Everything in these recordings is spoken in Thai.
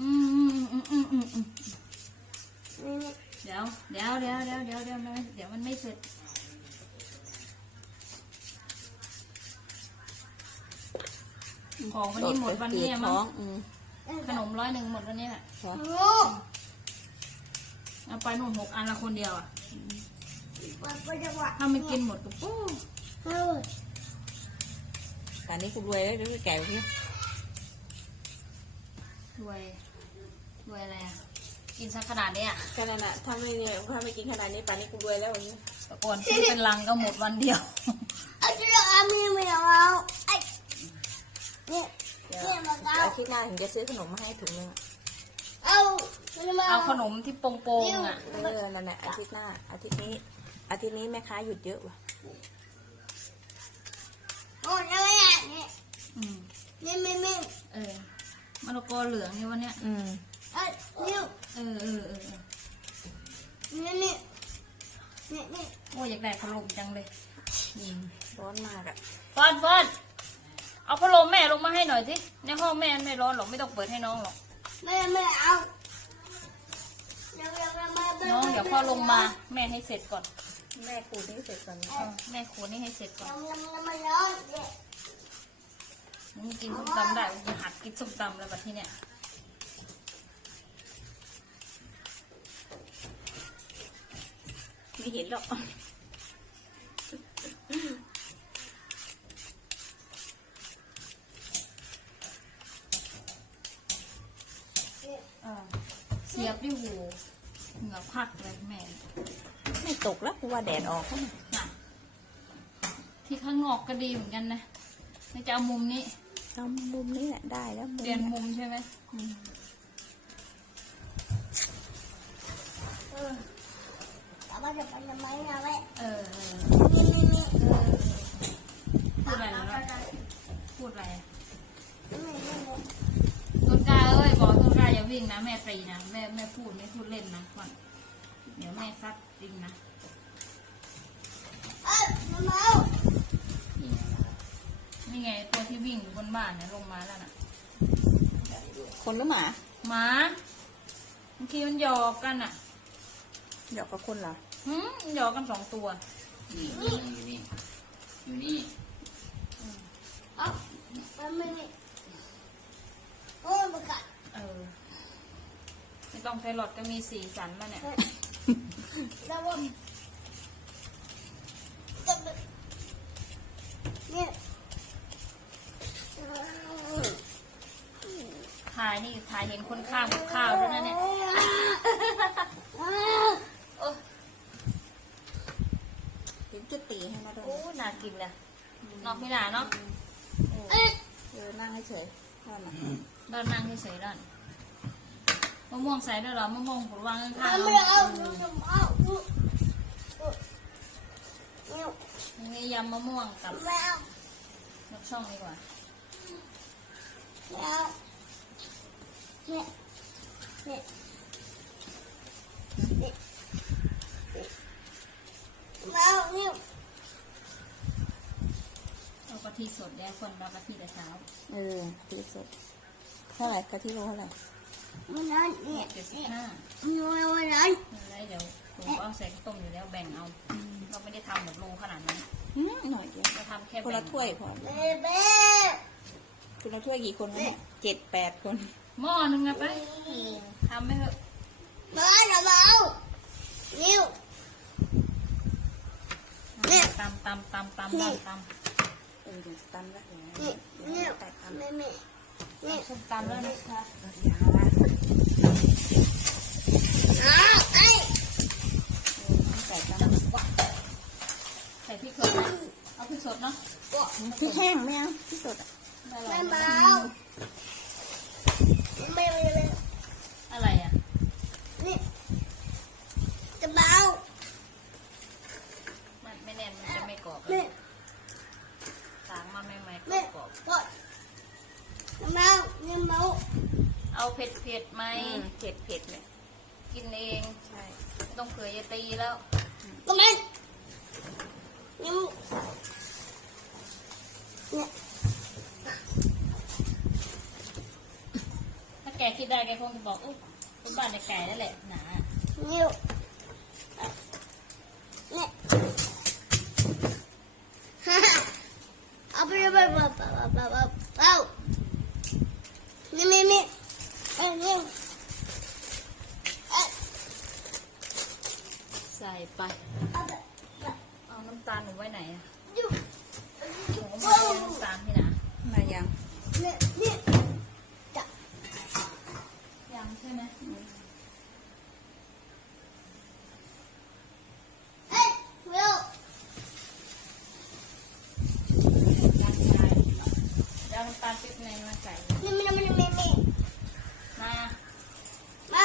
อืมอืมอืมอืมอืมเดี๋ยวเดี๋ยวเดี๋ยวเดี๋ยวเดี๋ยวเดี๋ยวเดี๋ยวมันไม่เสร็จของวันนี้หมดวันนี้มั้งขนมร้อยหนึ่งหมดวันนี้แหละเอาไปหนุ่มหกอันละคนเดียวอะถ้าไม่กินหมดก็ปู้เฮ้ยต อนนี้กูรวยแล้วเดี๋ยวกูแก่พี่รวยรวยอะไรอะ กินสักขนาดเนี้ยขนาดน่ะถ้าไม่เนี่ยถ้าไม่กินขนาดนี้ป่านนี้กูรวยแล้ววันนี้แต่ก่อนซื้อเป็นลังก็หมดวันเดียวเอาจะเอามีไม่เอาไอ้เนี่ยเนี่ยมาเอาอาทิตย์หน้าถึงจะซื้อขนมมาให้ถุงนึงอะเอานี่มาเอาขนมที่โป่งๆอะเออนั่นแหละอาทิตย์หน้า อาทิตย์นี้ อาทิตย์นี้แม่ค้าหยุดเยอะว่ะโอ้ยอะไรอะ เนี่ยอืมนี่ไม่ไม่เออมะละกอเหลืองนี่วันเนี้ย อืมเอ้ยนี่เออเออเออเออนี่นี่นี่นี่โอ้ยอยากได้พัดลมจังเลยอืมร้อนมากอะฟอนฟอนเอาพัดลมแม่ลงมาให้หน่อยสิ ในห้องแม่ไม่ร้อนหรอกไม่ต้องเปิดให้น้องหรอก ไม่ไม่เอาเดี๋ยวเดี๋ยวมาน้องเดี๋ยวพ่อลงมาแม่ให้เสร็จก่อน แม่ขูดนี่เสร็จก่อน เออแม่ขูดนี่ให้เสร็จก่อน น้ำน้ำน้ำมันร้อนเนี่ย มึงกินส้มตำได้มึงหัดกินส้มตำแล้วแบบที่เนี้ยไม่เห็นหรอกเออเสียบดิหูเหงื่อพักเลยแม่ ไม่ตกแล้วกูว่าแดดออกแล้วนะน่ะที่ข้างนอกก็ดีเหมือนกันนะ ไม่จะเอามุมนี้เอามุมนี้แหละได้แล้วมุมเปลี่ยนนี้มุมใช่ไหมอืมเออแต่ว่าจะไปทำไมนะแม่เออเออนี่นี่นี่เออพูดอะไรแล้วพูดอะไรนี่นี่นี่ต้นกล้าเอ้ยบอกต้นกล้าอย่าวิ่งนะแม่ตีนะแม่แม่พูดไม่พูดเล่นนะก่อนเดี๋ยวแม่ซัดจริงนะเอ้ยน้ำเมา นี่ไงตัวที่วิ่งอยู่บนบ้านเนี่ยลงมาแล้วน่ะ คนหรือหมาหมาบางทีมันหยอกกันอะหยอกกับคนเหรอหืมมันหยอกกันสองตัว นี่นี่อยู่นี่อยู่นี่เอ้ามันไม่นี่โอ้ยมันกัดเออไม่ต้องไพลอตก็มีสีสันแล้วเนี่ย แล้วว่าจะเป็นเนี่ย ถ่ายนี่ถ่าย เห็นคนข้ามกับข้าวด้วยนะเนี่ยโอ้เดี๋ยวจะตีให้นะด้วยโอ้น่ากินเลยนอกไม่น่าเนาะเอ้ยเออนั่งเฉยๆพ่อน่ะด้านนั่งเฉยๆด้านมะม่วงใส่ด้วยเหรอมะม่วงผลวางข้างมันๆไม่เนาะเอาน้ำเอาเนี่ยนี่ยำมะม่วงกับไม่เอานกช่องดีกว่าไม่ เอาเนี่ยเนี่ยเนี่ยม่เอาเนี่ยเอากะทิสดแล้วคนเรากะทิแต่เช้าเออตีสดเท่าไหร่กะทิโลเท่าไหร่มันนั่นเนี่ยเจ็ดสิบห้ามันวันนั้นอะไรเดี๋ยวผมก็เอาใส่ข้าวต้มอยู่แล้วแบ่งเอา เราไม่ได้ทำแบบโลขนาดนั้นอืมหน่อยเดียวเราทำแค่คนละถ้วยพอเบ๊คนละถ้วยกี่คนวะเนี่ยเจ็ดแปดคน หม้อหนึงอะไปทำไปเถอะมาหน่อยมาเอานิ้ว เนี่ย ตำตำตำตำตำตำเออเดี๋ยวตำละเดี๋ยวนี่นิ้วแต่ตำแม่แม่นี่ส้มตำแล้วนะคะยาวละอ้าวไอ้แต่ตใส่พริกสดไหมเอาพริกสดเนาะำพริกแห้งไม่เอาพริกสดอะได้หรแม่อมาเอาแม่แม่แม่ อะไรอะ นี่จะเบา มันไม่แน่นมันจะไม่กรอบ แม่ สางมาใหม่ๆ แม่ กรอบ กดเมาเนี่ยเมา ๆเอาเผ็ดเผ็ดๆไหมอืมเผ็ดเผ็ดเนี่ยกินเองใช่โไม่ต้องเผื่อจะตีแล้วก็มันยังเนี่ยถ้าแกคิดได้แกคงจะบอกอุ๊ยเป็นบ้านในไก่นั่นแหละหนานิ้วเนี่ยฮ่าฮ่าเอาไปไปไปไปไปไปไปนี่นี่นี่เอ้ยนี่เอ้ย ใส่ไป เอาไปไป เอาน้ำตาลหนูไว้ไหนอะ อยู่ หนูก็ไม่ได้น้ำตาลที่ไหน มายัง เนี่ยเนี่ยจะ ยังใช่ไหม เอ้ยเร็ว ยังใช่เดี๋ยวเอา น้ำตาลปิ๊บในมาใส่ นี่นี่นี่นี่นี่มามา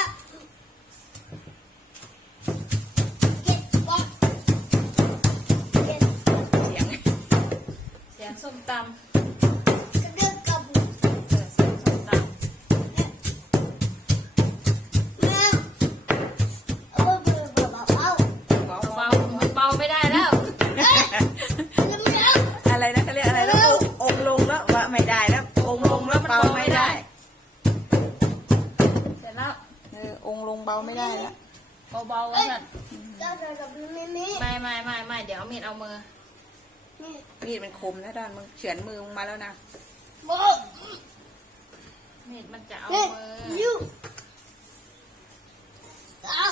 เก็บกอเก็บเสียงเสียงส้มตำ เบาๆกันเจ้าเจ้ากับนี่นี่ไม่ไม่ไม่ไม่เดี๋ยวเอามีดเอามือ นี่มีดมันคมนะด้านมึงเฉือนมือมึงมาแล้วนะ โบมีดมันจะเอานี่มือ ยูเอา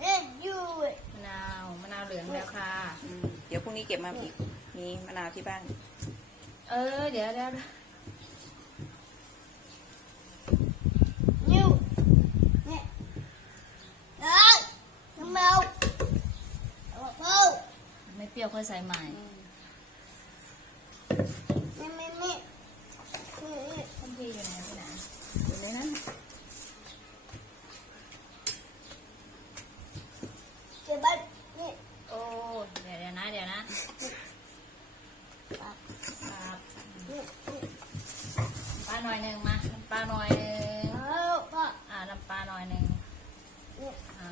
เอ้ยยูมะนาวมะนาวเหลืองแล้วค่ะ อืมเดี๋ยวพรุ่งนี้เก็บมาอีกมีมะนาวที่บ้าน เออ เดี๋ยวเดี๋ยวยูนี่เอ้ยทำไมเอาเอาเอา ไม่เป รี้ยวค่อยใส่ใหม่นี่นี่นี่นี่นี่ท่านพี่อยู่ไหนที่ไหนอยู่ในนั้นเก็บไว้นี่โอ้เดี๋ยวเดี๋ยวนะเดี๋ยวนะครับครับปลาหน่อยหนึ่งมาปลาหน่อยหนึ่งอ่าน้ำปลาหน่อยหนึ่งอ่า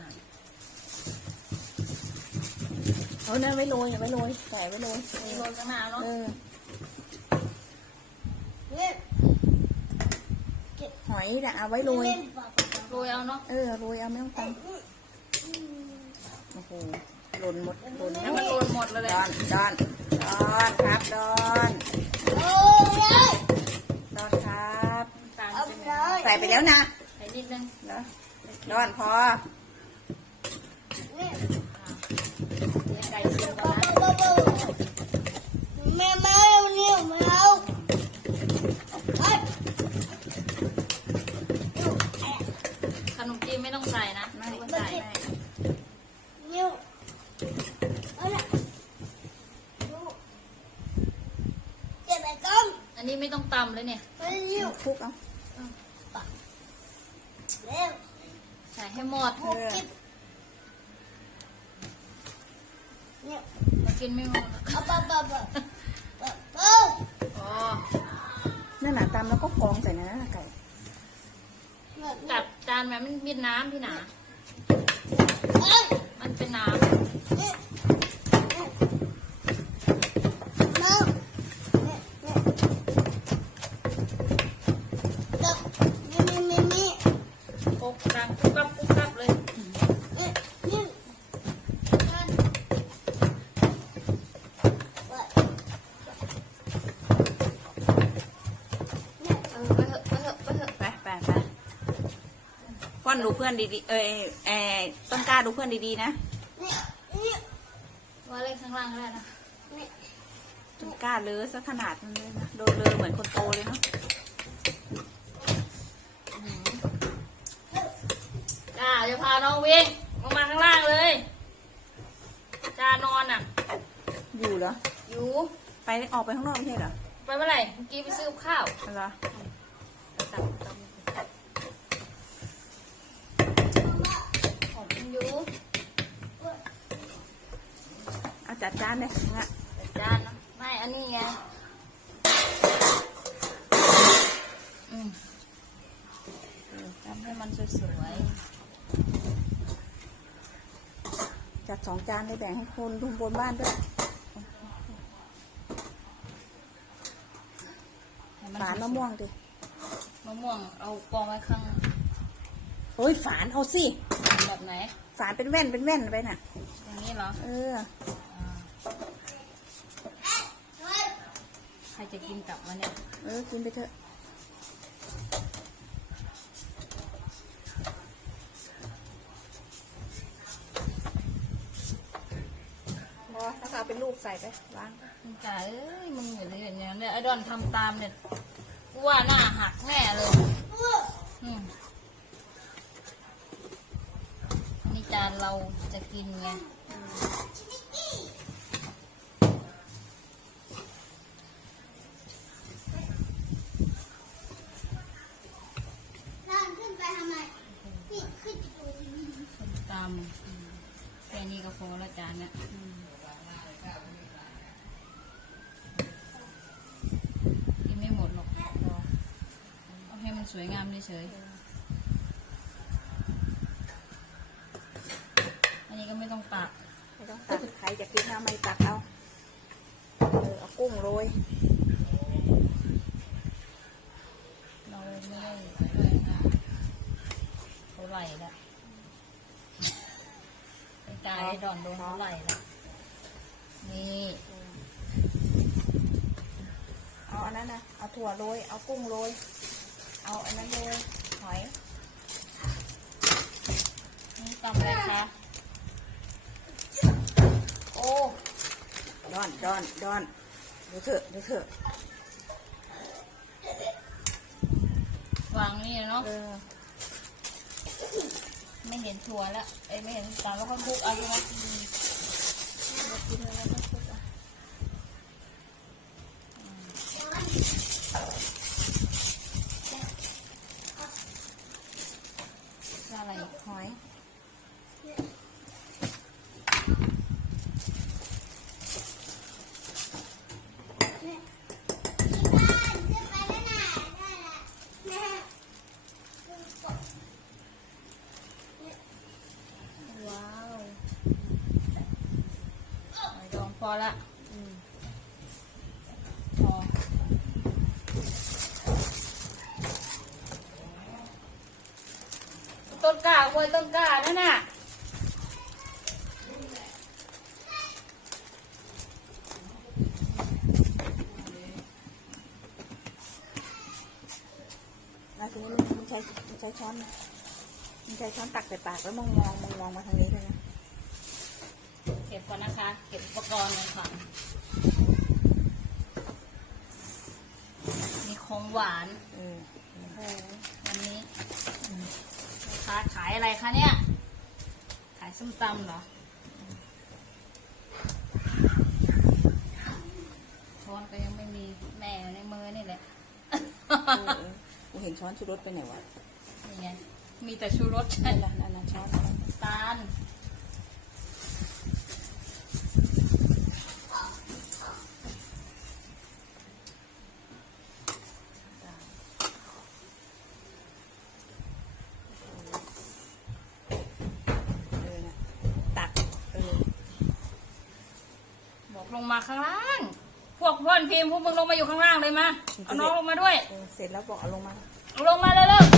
เอานั่นไว้โรยอย่าไว้โรยใส่ไว้โรยมีโรยข้างหน้าเนาะเออนี่หอยน่ะเอาไว้โรยนี่พ่อพ่อพ่อโรยเอาเนาะเออโรยเอาไม่ต้องตอืมำโอ้โหหล่นหมดหล่นให้มันโรยหมดเลยดอนดอนดอนครับดอนโอ้ยดอนครับน้ำตาลเอาใช่ไปไหมเลยใส่ไปแล้วนะใส่นิดนึงเนาะดอนพอ นี่ อ่าเดี๋ยวไก่ชิมก่ พ่ อ อน นะ พ่อพ่อแม่ไม่เอาเนี่ยไม่เอาเฮ้ย ขนมจีนไม่ต้องใส่นะ ไม่ ไม่ต้อง ไม่ ใส่ ไม่ นิ้วเอาละดูเก็บไปก่อน อั นนี้ไม่ต้องตำเลยเนี่ยไปนิ้วคลุกเอาเร็วใส่ให้หมดเออนิ้วมากินไม่หมดเอาไปไปไปไปไปอ๋อนั่นน่ะตำแล้วก็กรองใส่ในนั้นน่ะไก่จับจานแบบมันมีน้ำที่หนาเฮ้ยมันเป็นน้นี่มานี่นี่จับนี่นี่นี่นี่ำปุ๊บดังปุ๊บกับปุ๊บกับเลย นี่นี่กันไปนี่ เออไปเถอะไปเถอะไปเถอะ ไปไปไปพ่ อนดูเพื่อนดีๆ เอ้ยเอ้ยต้นกล้าดูเพื่อนดีๆนะนี่นี่ว่าเล่นข้างล่างก็ได้นะนี่ต้นกล้าเลอะซะขนาดนั้นเลยนะโดนเลอะเหมือนคนโตเลยเนาะจ้าจะพาน้องวิ่งลงมาข้างล่างเลยจ้านอนอะ อยู่เหรอ อยู่ ไปออกไปข้างนอกไม่ใช่เหรอ ไปเมื่อไหร่ เมื่อกี้ไปซื้อกับข้าวเหรอไปตักตักข องมันอยู่เอาจัดจานเลยงะแต่จานนะไม่อันนี้ไงอืมทำให้มันสวยจัดสองจานเลยแบ่งให้คนทุมบนบ้านด้วยๆให้ฝานสมะวยๆม่วงดิมะม่วงเอากองไว้ข้าง เฮ้ยฝานเอาสิ แบบไหนฝานเป็นแว่นเป็นแว่นไปน่ะ อย่างนี้เหรอ เอออ่าใครจะกินกลับมาเนี่ย เออ กินไปเถอะพอแล้วก็เอาเป็นลูกใส่ไปวางมึงกาเอ้ย มึงอย่าเลยอย่างเงี้ยเนี่ยไอ้ดอนทำตามเนี่ยกูว่าหน้าหักแน่เลยอืมนี่จานเราจะกินไงนั่งขึ้นไปทำไมขึ้นไปดูส้ตำอืมแค่นี้ก็พอละจานเนี่ยกินไม่หมดหรอกเอาให้มันสวยงามเฉยๆอันนี้ก็ไม่ ต้องตักไม่ต้องตักใครจะกินเอาไม่ตักเอาเออเอากุ้งโรยเราไม่ได้เท่าไหร่ละไอ้กายไอ้ดอนโดนเท่าไหร่ละนี่เอาอันนั้นนะเอาถั่วโรยเอากุ้งโรยเอาอันนั้นโรยหอยนี่ตำอะไรคะโอ้ ดอนดอนดอนเดี๋ยวเถอะเดี๋ยวเถอะวางนี่เนาะเออไม่เห็นถั่วแล้วไอ้ยไม่เห็นตำแล้วก็คลุกเอาใช่ไหมกินแล้วก็คลุกเอา อะไร หอย ที่บ้านขึ้นไปแล้วน่ะได้ละแม่ ว้าวห อยดองพอละพอต้นกล้าเว้ยต้นกล้านั่นน่ะแล้วทีนี้มันมันใช้มันใช้ช้อนมันใช้ช้อนตักใส่ปากแล้วมองมองมองมองมาทางนี้เลยนะ ก็บก่อนนะคะ เก็บอุปกรณ์ก่อนค่ะมีของหวานเออโอ้โหวันนี้ลูกค้าขายอะไรคะเนี่ย ขายส้มตำเหรอช้อนก็ยังไม่มีแม่อยู่ในมือนี่แหละเออเออกูเห็นช้อนชูรสไปไหนวะนี่ไงมีแต่ชูรสนั่นละนั่นละช้อนอะไรนะตาล เออนะตักเออ บอก ลงมาข้างล่าง พวกเพื่อนพิมพ์พวกมึงลงมาอยู่ข้างล่างเลยมา เอาน้องลงมาด้วยเออเสร็จแล้วบอกเอาลงมาเอาลงมาเลยเร็ว